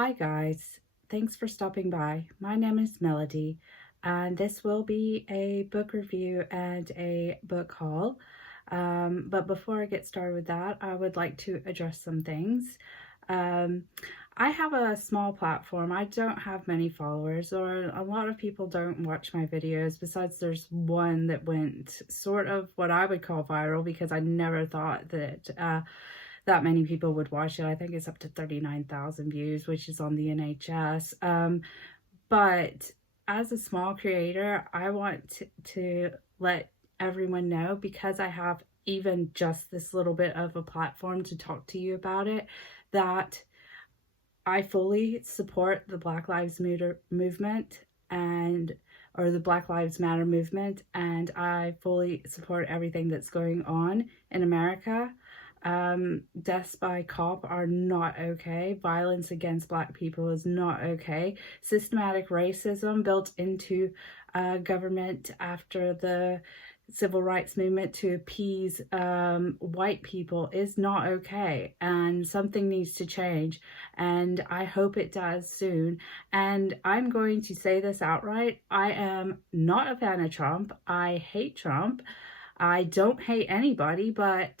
Hi guys, thanks for stopping by. My name is Melody and this will be a book review and a book haul. But before I get started with that, I would like to address some things. Um, I have a small platform. I don't have many followers, or a lot of people don't watch my videos. Besides, there's one that went sort of what I would call viral because I never thought that that many people would watch it. I think it's up to 39,000 views, which is on the NHS. But as a small creator, I want to let everyone know, because I have even just this little bit of a platform to talk to you about it, that I fully support the Black Lives Matter movement or the Black Lives Matter movement, and I fully support everything that's going on in America. Deaths by cop are not okay. Violence against Black people is not okay. Systematic racism built into government after the civil rights movement to appease white people is not okay, and something needs to change, and I hope it does soon. And I'm going to say this outright: I am not a fan of Trump. I hate Trump. I don't hate anybody, but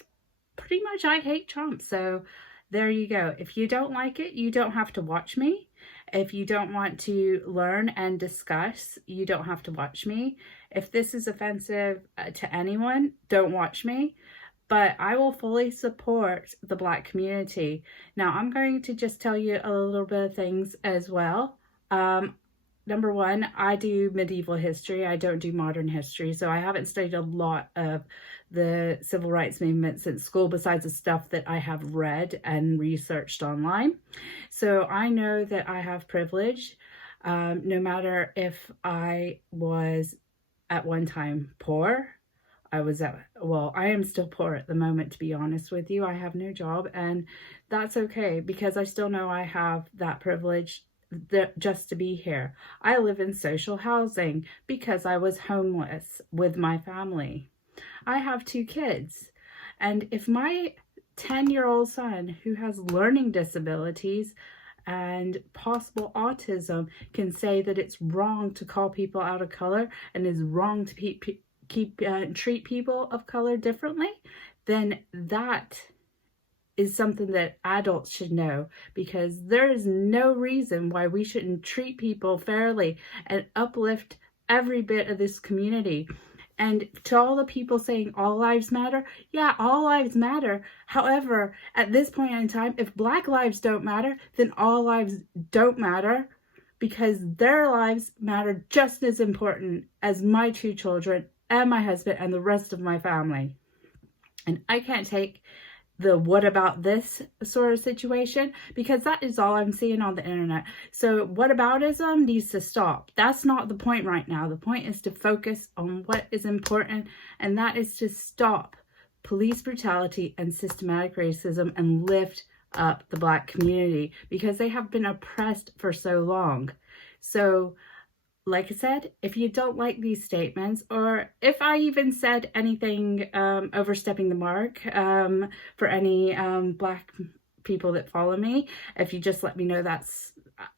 pretty much I hate Trump. So there you go. If you don't like it, you don't have to watch me. If you don't want to learn and discuss, you don't have to watch me. If this is offensive to anyone, don't watch me. But I will fully support the Black community. Now, I'm going to just tell you a little bit of things as well. Number one, I do medieval history. I don't do modern history. So I haven't studied a lot of the civil rights movement since school, besides the stuff that I have read and researched online. So I know that I have privilege, no matter if I was at one time poor. I am still poor at the moment, to be honest with you. I have no job, and that's okay because I still know I have that privilege just to be here. I live in social housing because I was homeless with my family. I have 2 kids, and if my 10-year-old son, who has learning disabilities and possible autism, can say that it's wrong to call people out of color and is wrong to treat people of color differently, then that is something that adults should know, because there is no reason why we shouldn't treat people fairly and uplift every bit of this community. And to all the people saying all lives matter, yeah, all lives matter. However, at this point in time, if Black lives don't matter, then all lives don't matter, because their lives matter just as important as my 2 children and my husband and the rest of my family. And I can't take the what about this sort of situation, because that is all I'm seeing on the internet. So whataboutism needs to stop. That's not the point right now. The point is to focus on what is important, and that is to stop police brutality and systematic racism and lift up the Black community, because they have been oppressed for so long. So like I said, if you don't like these statements, or if I even said anything overstepping the mark for any Black people that follow me, if you just let me know,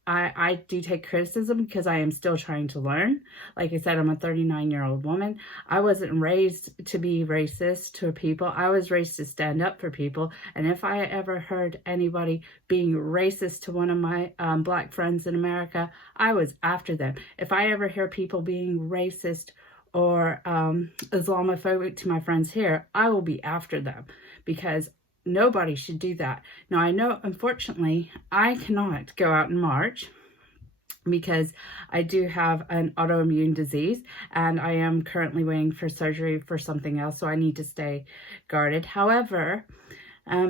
I do take criticism, because I am still trying to learn. Like I said, I'm a 39-year-old woman. I wasn't raised to be racist to people. I was raised to stand up for people. And if I ever heard anybody being racist to one of my Black friends in America, I was after them. If I ever hear people being racist or Islamophobic to my friends here, I will be after them, because nobody should do that. Now, I know, unfortunately, I cannot go out and march because I do have an autoimmune disease, and I am currently waiting for surgery for something else, so I need to stay guarded. However,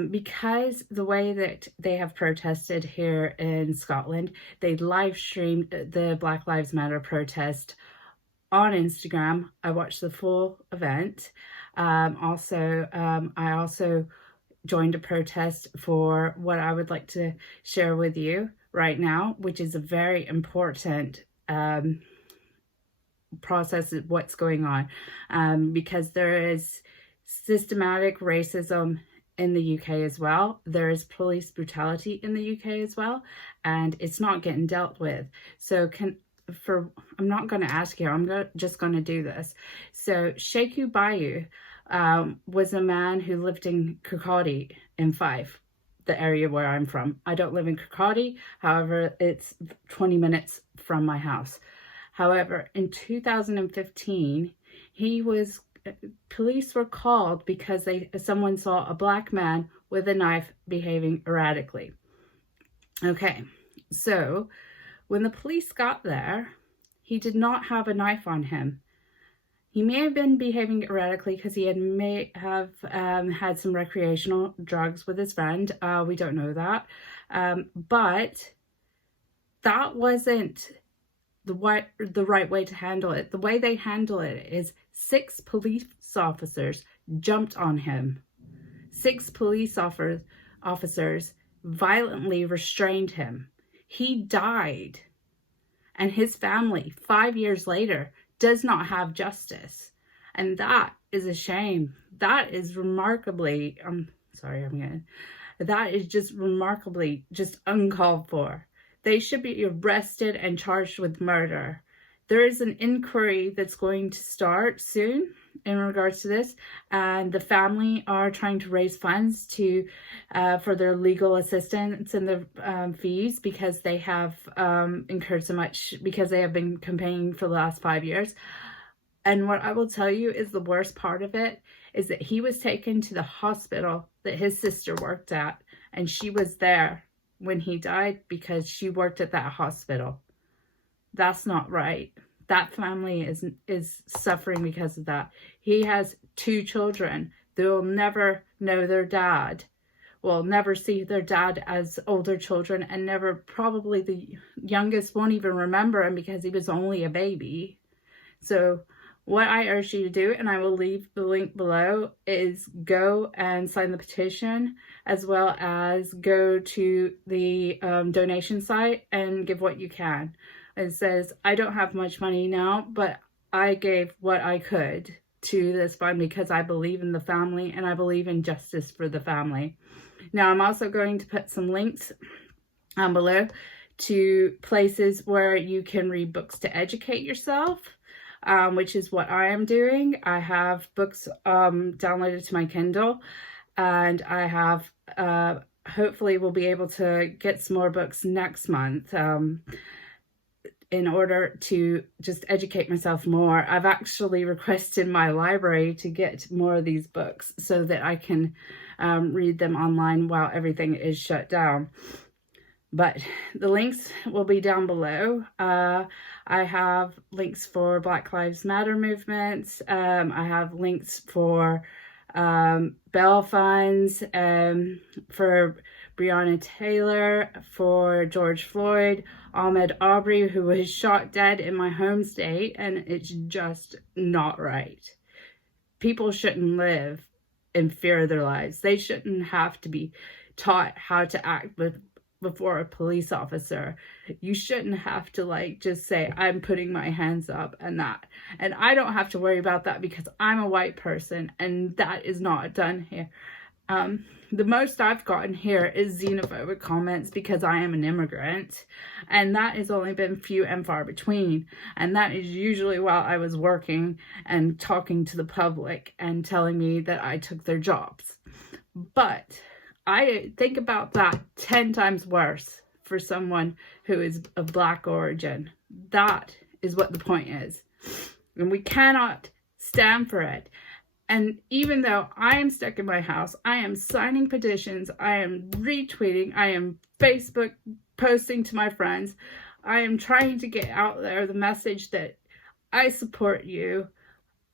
because the way that they have protested here in Scotland, they live streamed the Black Lives Matter protest on Instagram. I watched the full event. I also joined a protest for what I would like to share with you right now, which is a very important process of what's going on, because there is systematic racism in the UK as well. There is police brutality in the UK as well, and it's not getting dealt with. So I'm not going to ask you, just going to do this. So Sheku Bayou was a man who lived in Kirkcaldy in Fife, the area where I'm from. I don't live in Kirkcaldy, however, it's 20 minutes from my house. However, in 2015, police were called because someone saw a black man with a knife behaving erratically. Okay, so when the police got there, he did not have a knife on him. He may have been behaving erratically because he may have had some recreational drugs with his friend. We don't know that. But that wasn't the right way to handle it. The way they handle it is 6 police officers jumped on him. 6 police officers violently restrained him. He died. And his family, 5 years later, does not have justice. And that is a shame. That is remarkably, that is just remarkably just uncalled for. They should be arrested and charged with murder. There is an inquiry that's going to start soon in regards to this, and the family are trying to raise funds for their legal assistance and the fees, because they have incurred so much, because they have been campaigning for the last 5 years. And what I will tell you is the worst part of it is that he was taken to the hospital that his sister worked at, and she was there when he died because she worked at that hospital. That's not right. That family is suffering because of that. He has 2 children. They will never know their dad. Will never see their dad as older children, and probably the youngest won't even remember him because he was only a baby. So what I urge you to do, and I will leave the link below, is go and sign the petition, as well as go to the donation site and give what you can. It says, I don't have much money now, but I gave what I could to this fund because I believe in the family and I believe in justice for the family. Now, I'm also going to put some links below to places where you can read books to educate yourself, which is what I am doing. I have books downloaded to my Kindle, and I have hopefully will be able to get some more books next month. In order to just educate myself more. I've actually requested my library to get more of these books so that I can read them online while everything is shut down. But the links will be down below. I have links for Black Lives Matter movements. I have links for bail funds, for Breonna Taylor, for George Floyd, Ahmaud Arbery, who was shot dead in my home state, and it's just not right. People shouldn't live in fear of their lives. They shouldn't have to be taught how to act before a police officer. You shouldn't have to just say, I'm putting my hands up and that. And I don't have to worry about that because I'm a white person, and that is not done here. The most I've gotten here is xenophobic comments because I am an immigrant, and that has only been few and far between, and that is usually while I was working and talking to the public and telling me that I took their jobs. But I think about that 10 times worse for someone who is of Black origin. That is what the point is, and we cannot stand for it. And even though I am stuck in my house, I am signing petitions, I am retweeting, I am Facebook posting to my friends. I am trying to get out there the message that I support you,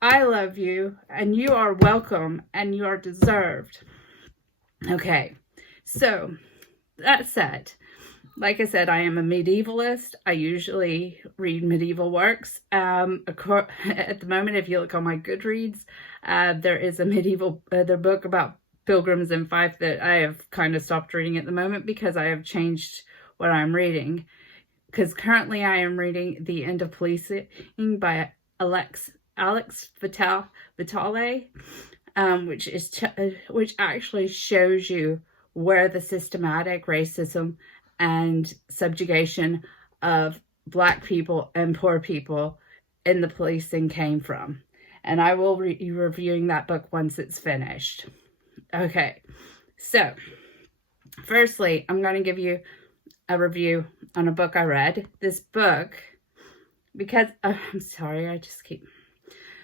I love you, and you are welcome, and you are deserved. Okay, so that said, like I said, I am a medievalist. I usually read medieval works. At the moment, if you look on my Goodreads, there is a medieval the book about pilgrims in Fife that I have kind of stopped reading at the moment because I have changed what I'm reading. Because currently I am reading The End of Policing by Alex Vitale. which actually shows you where the systematic racism and subjugation of Black people and poor people in the policing came from. And I will be reviewing that book once it's finished. Okay, so firstly, I'm going to give you a review on a book I read. This book, because I'm sorry, I just keep...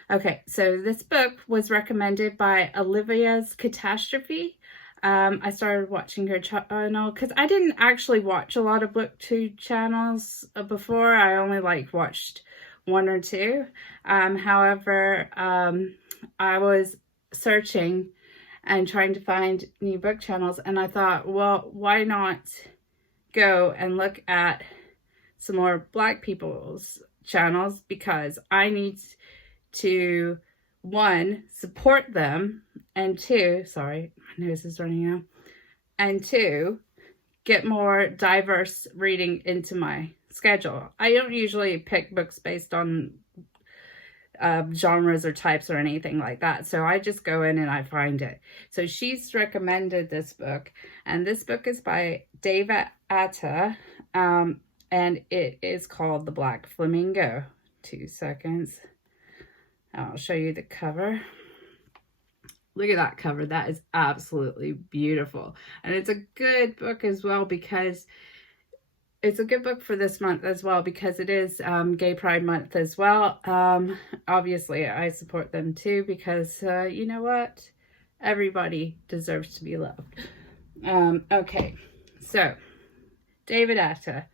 Okay, so this book was recommended by Olivia's Catastrophe. I started watching her channel because I didn't actually watch a lot of booktube channels before. I only watched one or two. However, I was searching and trying to find new book channels, and I thought, well, why not go and look at some more Black people's channels, because I need to, one, support them, and two, sorry, my nose is running out, and two, get more diverse reading into my schedule. I don't usually pick books based on genres or types or anything like that, so I just go in and I find it. So she's recommended this book, and this book is by David Atta, and it is called The Black Flamingo. 2 seconds. I'll show you the cover. Look at that cover. That is absolutely beautiful. And it's a good book as well, because it's a good book for this month as well, because it is Gay Pride Month as well. Obviously, I support them too, because you know what? Everybody deserves to be loved. Okay, so David Atta,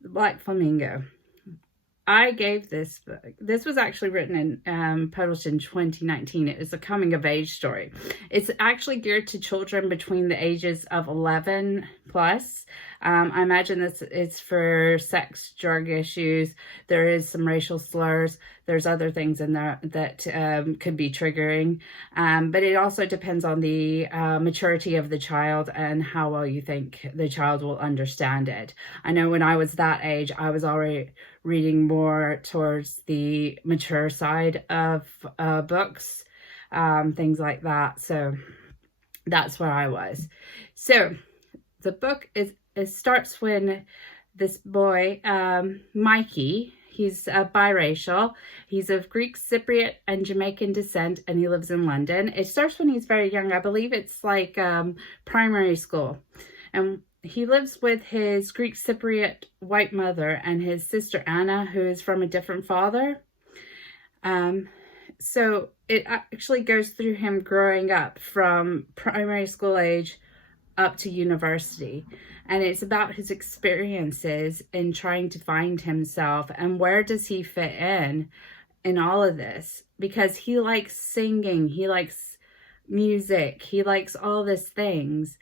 The Black Flamingo. I gave this book, this was actually written and published in 2019. It is a coming of age story. It's actually geared to children between the ages of 11 plus. I imagine this is for sex, drug issues. There is some racial slurs. There's other things in there that could be triggering. But it also depends on the maturity of the child and how well you think the child will understand it. I know when I was that age, I was already reading more towards the mature side of books, things like that. So that's where I was. So the book it starts when this boy, Mikey, he's biracial. He's of Greek, Cypriot, and Jamaican descent, and he lives in London. It starts when he's very young. I believe it's primary school. And he lives with his Greek Cypriot white mother and his sister Anna, who is from a different father. So it actually goes through him growing up from primary school age up to university. And it's about his experiences in trying to find himself and where does he fit in all of this. Because he likes singing, he likes music, he likes all these things.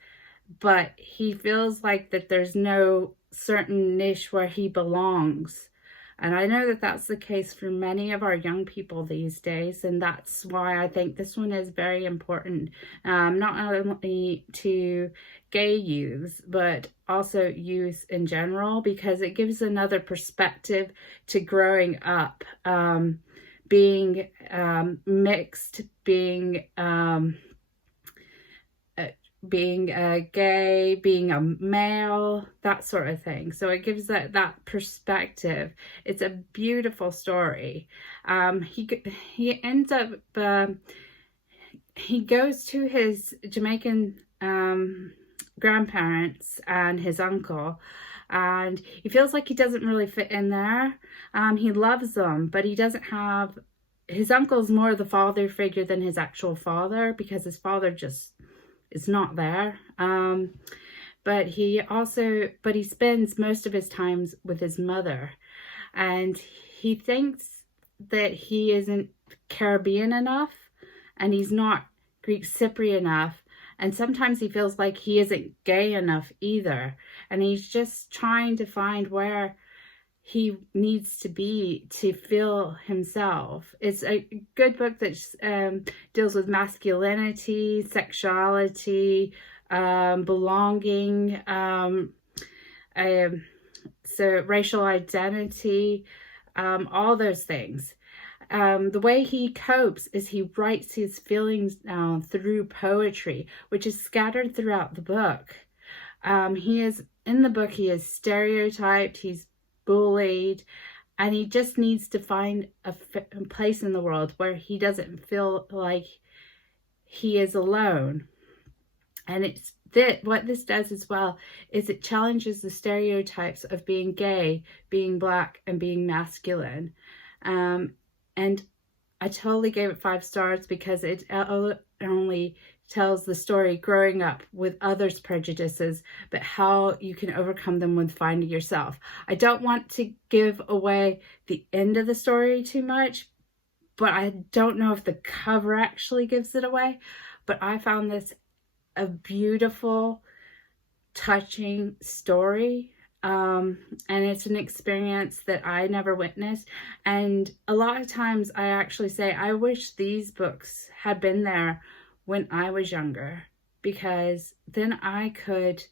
But he feels like that there's no certain niche where he belongs. And I know that that's the case for many of our young people these days. And that's why I think this one is very important. Not only to gay youths, but also youth in general, because it gives another perspective to growing up, being mixed, being gay, being a male, that sort of thing. So it gives that perspective. It's a beautiful story. He ends up he goes to his Jamaican grandparents and his uncle, and he feels like he doesn't really fit in there. He loves them, but he doesn't have... His uncle's more the father figure than his actual father, because his father just is not there. But he spends most of his times with his mother, and he thinks that he isn't Caribbean enough and he's not Greek Cypriot enough, and sometimes he feels like he isn't gay enough either, and he's just trying to find where he needs to be to feel himself. It's a good book that deals with masculinity, sexuality, belonging, so racial identity, all those things. The way he copes is he writes his feelings down through poetry, which is scattered throughout the book. In the book, he is stereotyped, he's bullied, and he just needs to find a place in the world where he doesn't feel like he is alone. And it's that what this does as well is it challenges the stereotypes of being gay, being Black, and being masculine. And I totally gave it 5 stars because it only tells the story growing up with others' prejudices, but how you can overcome them when finding yourself. I don't want to give away the end of the story too much, but I don't know if the cover actually gives it away. But I found this a beautiful, touching story. And it's an experience that I never witnessed. And a lot of times I actually say, I wish these books had been there when I was younger, because then I could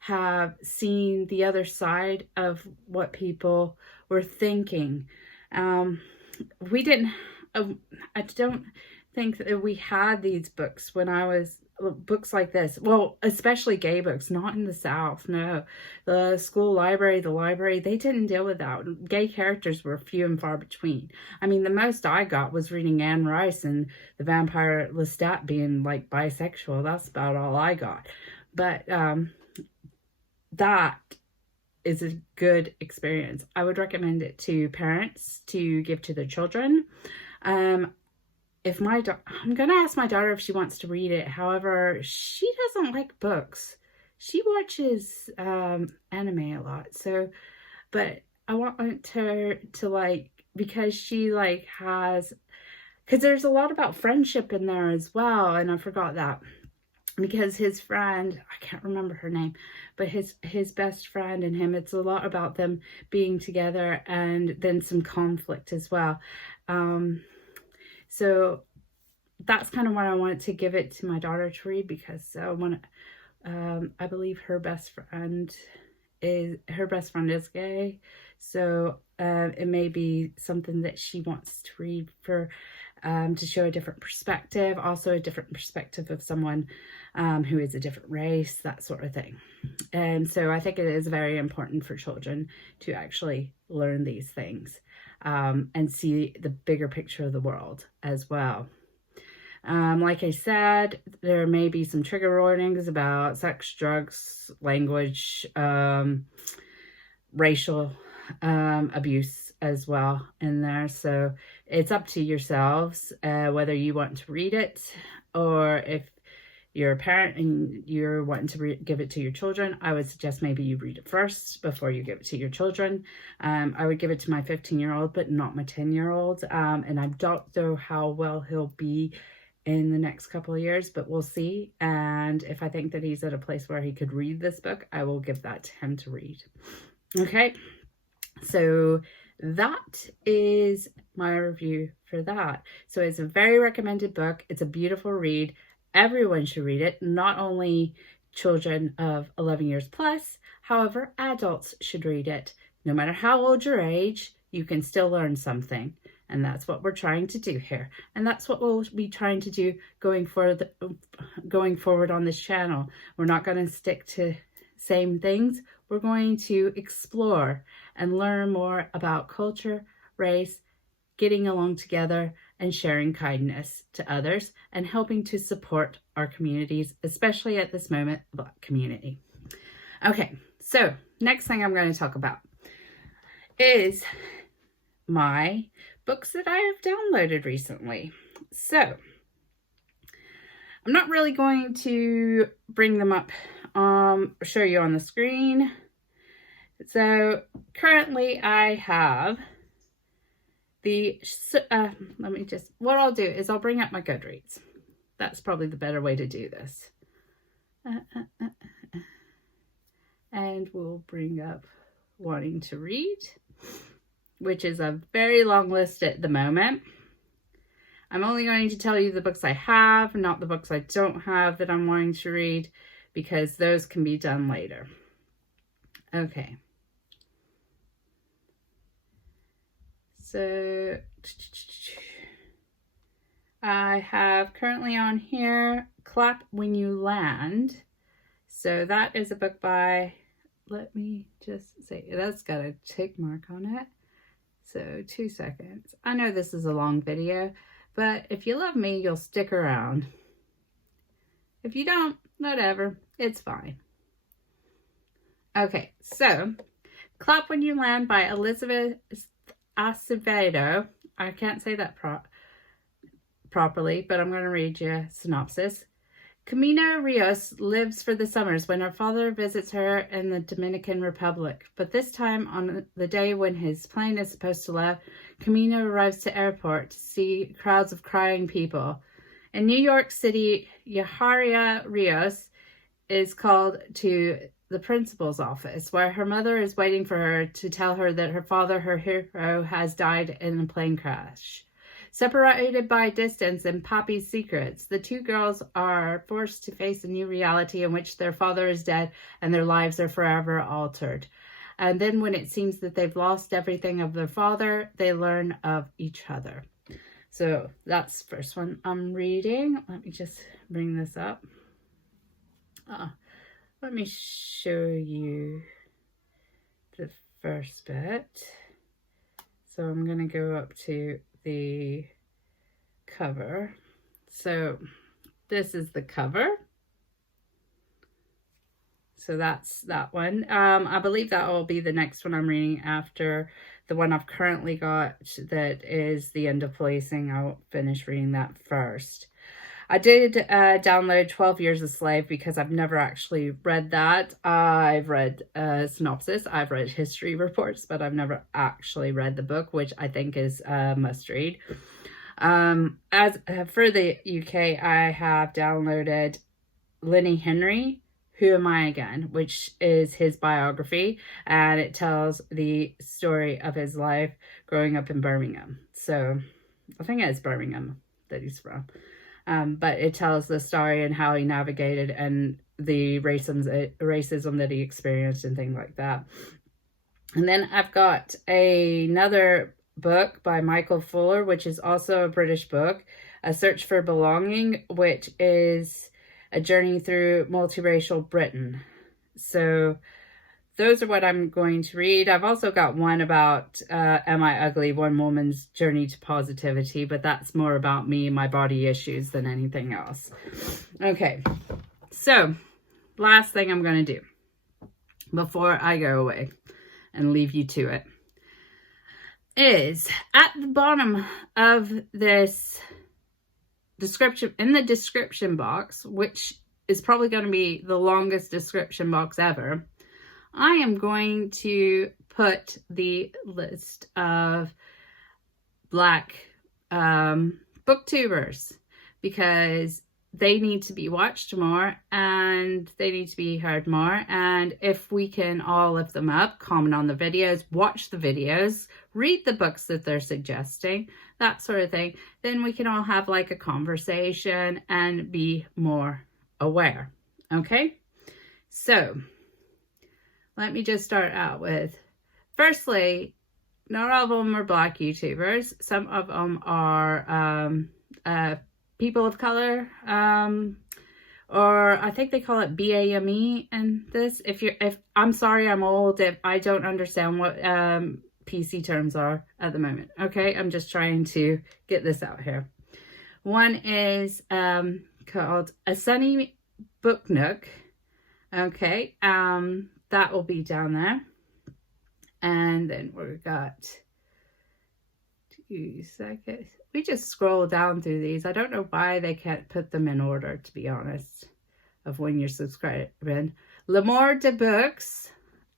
have seen the other side of what people were thinking. I don't think that we had these books when I was, books like this. Well, especially gay books, not in the South, no. The school library, the library, they didn't deal with that. Gay characters were few and far between. I mean, the most I got was reading Anne Rice and the vampire Lestat being like bisexual. That's about all I got. But that is a good experience. I would recommend it to parents to give to their children. I'm going to ask my daughter if she wants to read it. However, she doesn't like books. She watches anime a lot. So, but I want her to like, because she like has, because there's a lot about friendship in there as well. And I forgot that because his friend, I can't remember her name, but his best friend and him, it's a lot about them being together and then some conflict as well. So that's kind of what I wanted to give it to my daughter to read, because I believe her best friend is gay. So it may be something that she wants to read for to show a different perspective, also a different perspective of someone who is a different race, that sort of thing. And so I think it is very important for children to actually learn these things. And see the bigger picture of the world as well. Like I said, there may be some trigger warnings about sex, drugs, language, racial abuse as well in there. So it's up to yourselves whether you want to read it, or if you're a parent and you're wanting to give it to your children, I would suggest maybe you read it first before you give it to your children. I would give it to my 15-year-old, but not my 10-year-old. And I don't know how well he'll be in the next couple of years, but we'll see. And if I think that he's at a place where he could read this book, I will give that to him to read. Okay, so that is my review for that. So it's a very recommended book. It's a beautiful read. Everyone should read it, not only children of 11 years plus. However, adults should read it. No matter how old your age, you can still learn something. And that's what we're trying to do here. And that's what we'll be trying to do going forward on this channel. We're not going to stick to same things. We're going to explore and learn more about culture, race, getting along together, and sharing kindness to others, and helping to support our communities, especially at this moment, the Black community. Okay, so next thing I'm going to talk about is my books that I have downloaded recently. So I'm not really going to bring them up, show you on the screen. So currently I have what I'll do is I'll bring up my Goodreads. That's probably the better way to do this. And we'll bring up Wanting to Read, which is a very long list at the moment. I'm only going to tell you the books I have, not the books I don't have that I'm wanting to read, because those can be done later. Okay. So I have currently on here Clap When You Land. So that is a book by, let me just say, that's got a tick mark on it. So 2 seconds. I know this is a long video, but if you love me, you'll stick around. If you don't, whatever, it's fine. Okay, so Clap When You Land by Elizabeth Acevedo. I can't say that properly, but I'm going to read you a synopsis. Camina Rios lives for the summers when her father visits her in the Dominican Republic. But this time, on the day when his plane is supposed to land, Camina arrives to airport to see crowds of crying people. In New York City, Yaharia Rios is called to the principal's office, where her mother is waiting for her to tell her that her father, her hero, has died in a plane crash. Separated by distance and Poppy's secrets, the two girls are forced to face a new reality in which their father is dead and their lives are forever altered. And then when it seems that they've lost everything of their father, they learn of each other. So that's the first one I'm reading. Let me just bring this up. Let me show you the first bit. So I'm going to go up to the cover. So this is the cover. So that's that one. I believe that will be the next one I'm reading after the one I've currently got that is The End of Policing. I'll finish reading that first. I did download 12 Years a Slave because I've never actually read that. I've read synopsis, I've read history reports, but I've never actually read the book, which I think is a must read. As for the UK, I have downloaded Lenny Henry, Who Am I Again, which is his biography, and it tells the story of his life growing up in Birmingham. So I think it's Birmingham that he's from. But it tells the story and how he navigated and the racism that he experienced and things like that. And then I've got another book by Michael Fuller, which is also a British book, A Search for Belonging, which is a journey through multiracial Britain. So those are what I'm going to read. I've also got one about Am I Ugly? One Woman's Journey to Positivity, but that's more about me and my body issues than anything else. Okay, so last thing I'm going to do before I go away and leave you to it is at the bottom of this description, in the description box, which is probably going to be the longest description box ever, I am going to put the list of Black booktubers because they need to be watched more and they need to be heard more. And if we can all lift them up, comment on the videos, watch the videos, read the books that they're suggesting, that sort of thing, then we can all have like a conversation and be more aware. Okay? So let me just start out with, firstly, not all of them are Black YouTubers. Some of them are people of color, or I think they call it BAME and this. If I'm sorry, I'm old, if I don't understand what PC terms are at the moment. Okay, I'm just trying to get this out here. One is called A Sunny Book Nook. Okay, that will be down there. And then we've got 2 seconds. We just scroll down through these. I don't know why they can't put them in order, to be honest, of when you're subscribing. L'Amour de Books,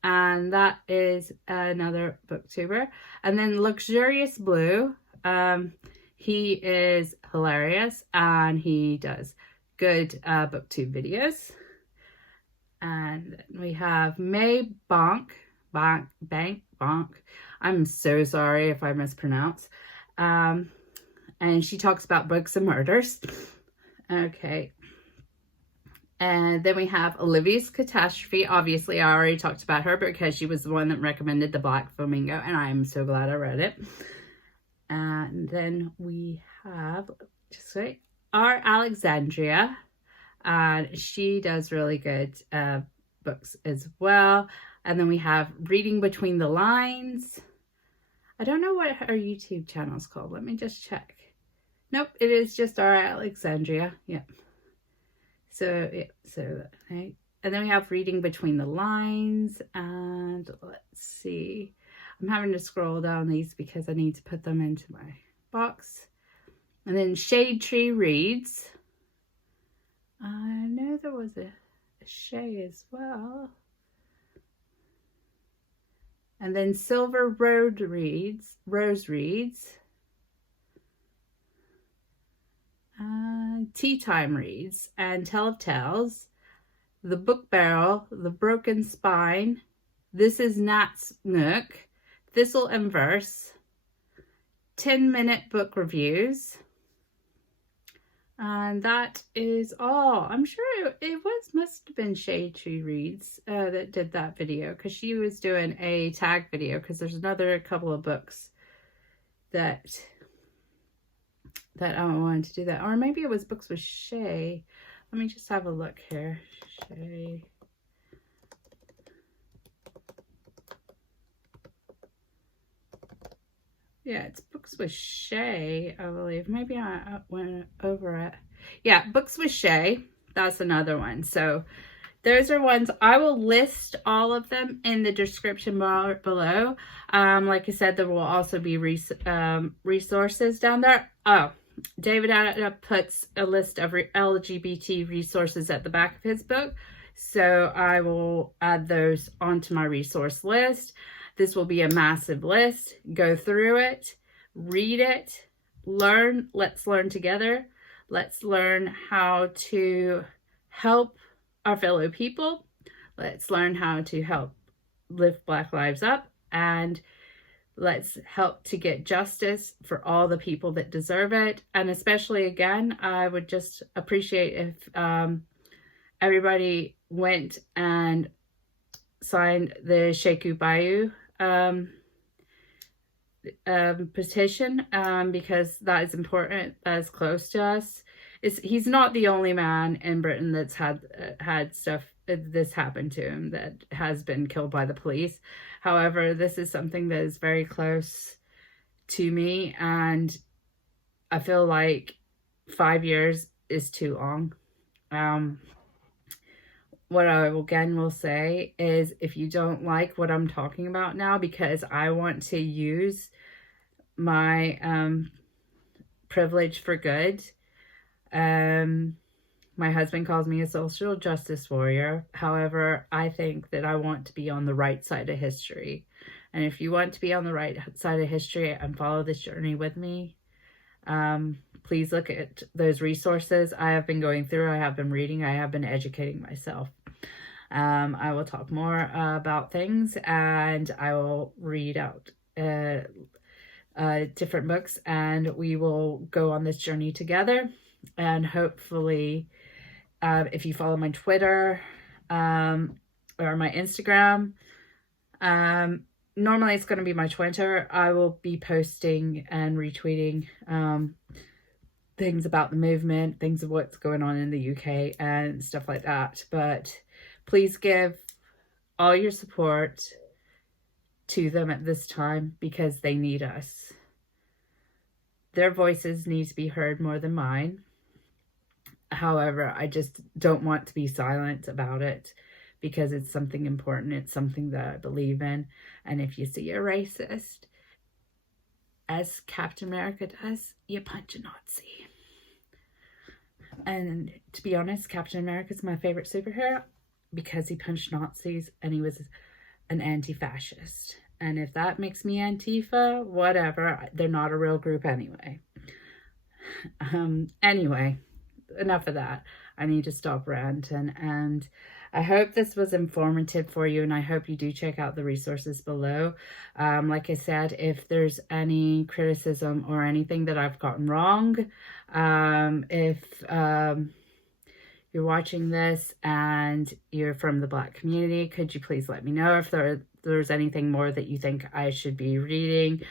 and that is another booktuber. And then Luxurious Blue, he is hilarious and he does good booktube videos. And then we have May Bonk. I'm so sorry if I mispronounce. And she talks about books and murders. Okay. And then we have Olivia's Catastrophe. Obviously, I already talked about her because she was the one that recommended the Black Flamingo, and I'm so glad I read it. And then we have, just wait, our Alexandria. And she does really good books as well. And then we have Reading Between the Lines. I don't know what her YouTube channel is called. Let me just check. Nope, it is just our Alexandria. Yep. So, yeah, so, okay. And then we have Reading Between the Lines. And let's see. I'm having to scroll down these because I need to put them into my box. And then Shade Tree Reads. I know there was a Shay as well. And then Silver Rose Reads. Tea Time Reads. And Tell of Tales. The Book Barrel. The Broken Spine. This is Nat's Nook. Thistle and Verse. 10-minute book reviews. And that is all. I'm sure it must have been Shade Tree Reads that did that video, because she was doing a tag video, because there's another couple of books that I wanted to do that. Or maybe it was Books with Shay. Let me just have a look here. Shay. Yeah, it's Books with Shay, I believe. Maybe I went over it. Yeah, Books with Shay. That's another one. So those are ones. I will list all of them in the description bar below. Like I said, there will also be resources down there. Oh, David Atta puts a list of LGBT resources at the back of his book. So I will add those onto my resource list. This will be a massive list. Go through it, read it, learn. Let's learn together. Let's learn how to help our fellow people. Let's learn how to help lift Black lives up, and let's help to get justice for all the people that deserve it. And especially, again, I would just appreciate if everybody went and signed the Sheku Bayou petition, because that is important. That is close to us. He's not the only man in Britain that's had stuff this happen to him, that has been killed by the police. However, this is something that is very close to me, and I feel like 5 years is too long. What I again will say is, if you don't like what I'm talking about now, because I want to use my privilege for good. My husband calls me a social justice warrior. However, I think that I want to be on the right side of history. And if you want to be on the right side of history and follow this journey with me, please look at those resources I have been going through. I have been reading. I have been educating myself. I will talk more about things, and I will read out different books, and we will go on this journey together. And hopefully, if you follow my Twitter or my Instagram, normally it's going to be my Twitter, I will be posting and retweeting things about the movement, things of what's going on in the UK and stuff like that. But please give all your support to them at this time, because they need us. Their voices need to be heard more than mine. However, I just don't want to be silent about it, because it's something important. It's something that I believe in. And if you see a racist, as Captain America does, you punch a Nazi. And to be honest, Captain America is my favorite superhero, because he punched Nazis and he was an anti-fascist. And if that makes me Antifa, whatever, they're not a real group anyway. Anyway, enough of that. I need to stop ranting, and I hope this was informative for you, and I hope you do check out the resources below. Like I said, if there's any criticism or anything that I've gotten wrong, if you're watching this and you're from the Black community, could you please let me know if there's anything more that you think I should be reading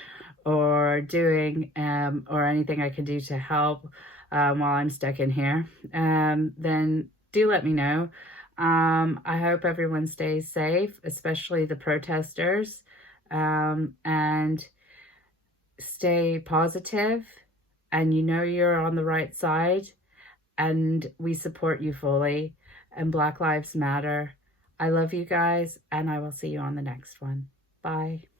or doing or anything I can do to help while I'm stuck in here, then do let me know. I hope everyone stays safe, especially the protesters, and stay positive, and you know you're on the right side, and we support you fully, and Black Lives Matter. I love you guys, and I will see you on the next one. Bye.